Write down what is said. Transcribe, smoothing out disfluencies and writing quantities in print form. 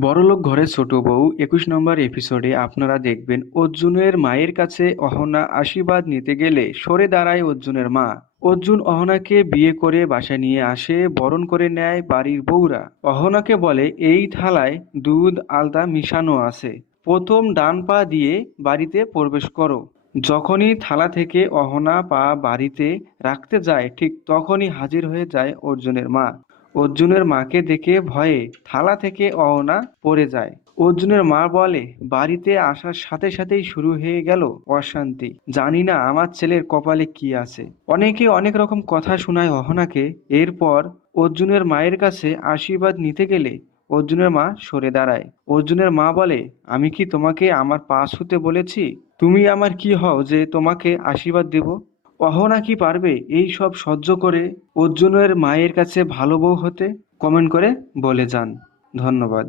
বড়লোক ঘরের ছোট বউ ২১ নম্বর এপিসোডে আপনারা দেখবেন অর্জুনের মায়ের কাছে অহনা আশীর্বাদ নিতে গেলে সরে দাঁড়ায় অর্জুনের মা। অর্জুন অহনাকে বিয়ে করে বাসায় নিয়ে আসে, বরণ করে নেয় বাড়ির বউরা। অহনাকে বলে এই থালায় দুধ আলতা মিশানো আছে, প্রথম ডান পা দিয়ে বাড়িতে প্রবেশ করো। যখনই থালা থেকে অহনা পা বাড়িতে রাখতে যায় ঠিক তখনই হাজির হয়ে যায় অর্জুনের মা। অর্জুনের মাকে দেখে ভয়ে থালা থেকে অহনা পড়ে যায়। অর্জুনের মা বলে বাড়িতে আসার সাথে সাথেই শুরু হয়ে গেল অশান্তি, জানি না আমার ছেলের কপালে কি আছে। অনেকে অনেক রকম কথা শোনায় অহনাকে। এরপর অর্জুনের মায়ের কাছে আশীর্বাদ নিতে গেলে অর্জুনের মা সরে দাঁড়ায়। অর্জুনের মা বলে আমি কি তোমাকে আমার পা ছুঁতে বলেছি? তুমি আমার কি হও যে তোমাকে আশীর্বাদ দেব? অহনা কি পারবে এই সব সহ্য করে অর্জুনের মায়ের কাছে ভালো বউ হতে? কমেন্ট করে বলে যান। ধন্যবাদ।